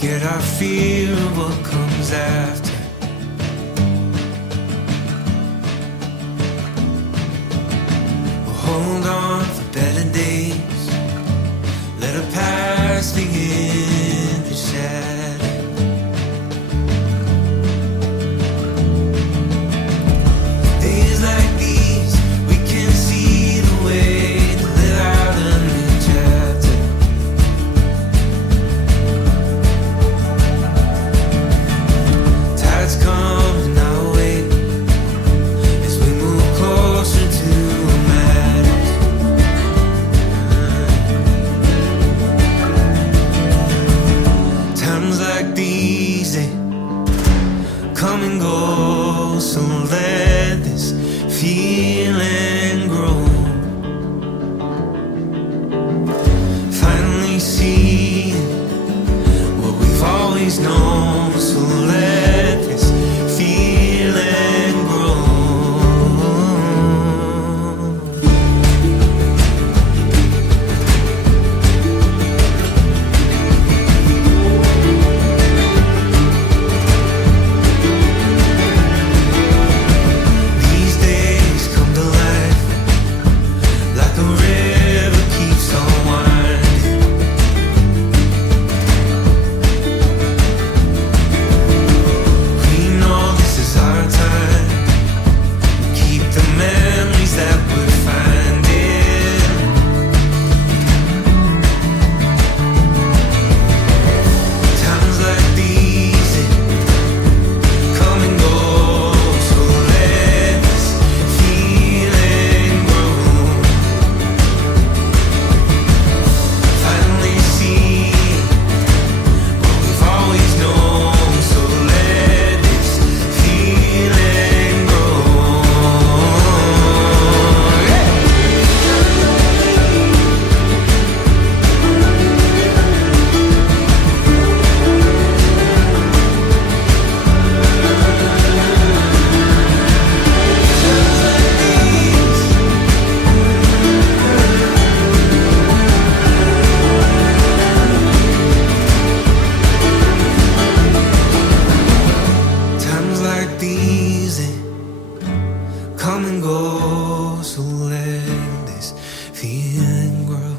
forget our fear of what comes after. We'll hold on for better days, let our past begin to shatter. Days like these, we can see the way to live out a new chapter. Tides coming our way as we move closer to what matters. Times like these, they come and go, so let this feeling grow. Finally seeing what we've always known, so let this feeling grow. These days come to life like a river keeps on winding. We know this is our time. Keep the memories that we're finding. Times like these, they come and go, so let this feeling grow. Finally see what we've always known, so let this feeling grow. Times like these, they come and go, so let this feeling grow.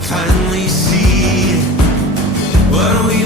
Finally see what we